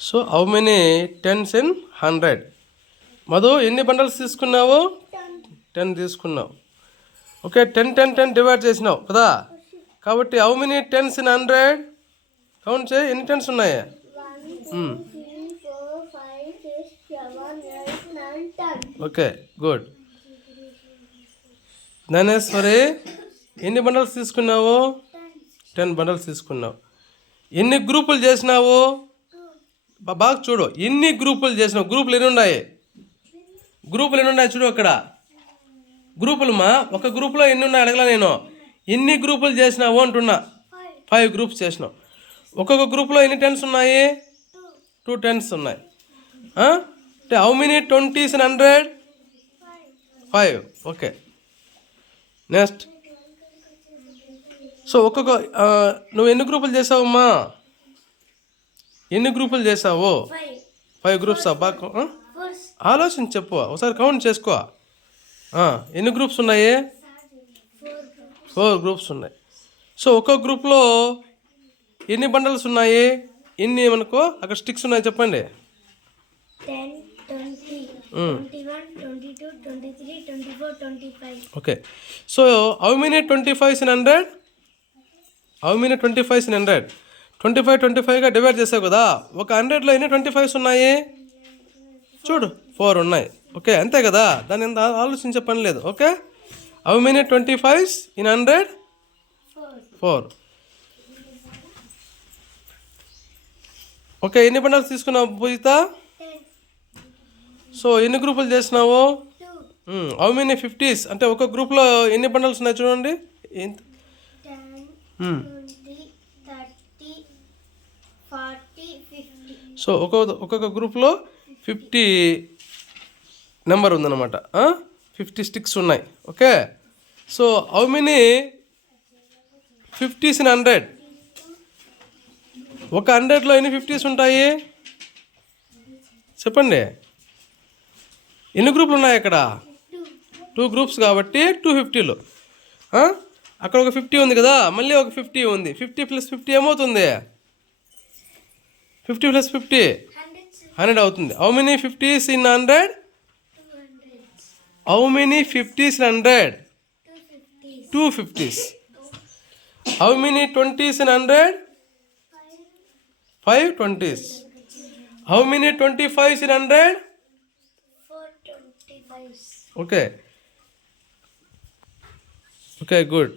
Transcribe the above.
So how many tens in 100? Madhu ఎన్ని bundles తీసుకున్నావు? 10 తీసుకున్నావు. ఓకే, 10 డివైడ్ చేసినావు కదా, కాబట్టి how many tens in 100? Count చేయి, ఎన్ని టెన్స్ ఉన్నాయి? 1, 2, 3, 4, 5, 6, 7, 8, 9, 10. Okay, good. జ్ఞానేశ్వరి ఎన్ని బండల్స్ తీసుకున్నావు? 10 బండల్స్ తీసుకున్నావు. ఎన్ని గ్రూపులు చేసినావు? బాగా చూడు, ఎన్ని గ్రూపులు చేసినావు? గ్రూపులు ఎన్ని ఉన్నాయి? గ్రూపులు ఎన్ని ఉన్నాయి చూడు అక్కడ. గ్రూపులు మా ఒక గ్రూపులో ఎన్ని ఉన్నాయి అడగలా నేను. ఎన్ని గ్రూపులు చేసినావు అంటున్నా. 5 గ్రూప్స్ చేసినావు. ఒక్కొక్క గ్రూప్లో ఎన్ని టెన్స్ ఉన్నాయి? 2 టెన్స్ ఉన్నాయి. అంటే how many 20s in 100? 5. Okay, next. So ఒక్కొక్క నువ్వు ఎన్ని గ్రూపులు చేసావమ్మా? ఎన్ని గ్రూపులు చేసావు? 5 గ్రూప్స్. బాగా ఆలోచించి చెప్పు, ఒకసారి కౌంట్ చేసుకో. ఎన్ని గ్రూప్స్ ఉన్నాయి? 4 గ్రూప్స్ ఉన్నాయి. సో ఒక్కొక్క గ్రూప్లో ఎన్ని బండల్స్ ఉన్నాయి? ఎన్ని మనకు అక్కడ స్టిక్స్ ఉన్నాయి చెప్పండి. 10, 20, 21, 22, 23, 24, 25. Okay, so how many 25s in 100? How many 25s in 100? 25గా డివైడ్ చేసావు కదా, ఒక 100లో ఎన్ని 25s ఉన్నాయి? చూడు, 4 ఉన్నాయి. ఓకే, అంతే కదా, దాన్ని ఎంత ఆలోచించే పని లేదు. Okay, how many 25s in 100? 4. Okay, ఎన్ని బండల్స్ తీసుకున్నావు పూజిత? 10, సో ఎన్ని గ్రూపులు చేసినావు? 2, హౌ మెనీ 50s? అంటే ఒక గ్రూప్లో ఎన్ని బండల్స్ ఉన్నాయి చూడండి. 10, 20, 30, 40, 50. సో ఒక్కొక్క గ్రూప్లో 50 నెంబర్ ఉందన్నమాట. 50 స్టిక్స్ ఉన్నాయి. Okay, so how many 50s in 100? ఒక 100లో ఎన్ని 50s ఉంటాయి చెప్పండి. ఎన్ని గ్రూపులు ఉన్నాయి అక్కడ? 2 గ్రూప్స్ కాబట్టి 250లు. అక్కడ ఒక 50 ఉంది కదా, మళ్ళీ ఒక 50 ఉంది. 50 + 50 ఏమవుతుంది? 50 + 50 100 అవుతుంది. How many 50s in 100? 200. How many 50s in 100? 250. 250s. How many 20s in 100? 5 20s. How many 25s in 100? 425. Okay, good.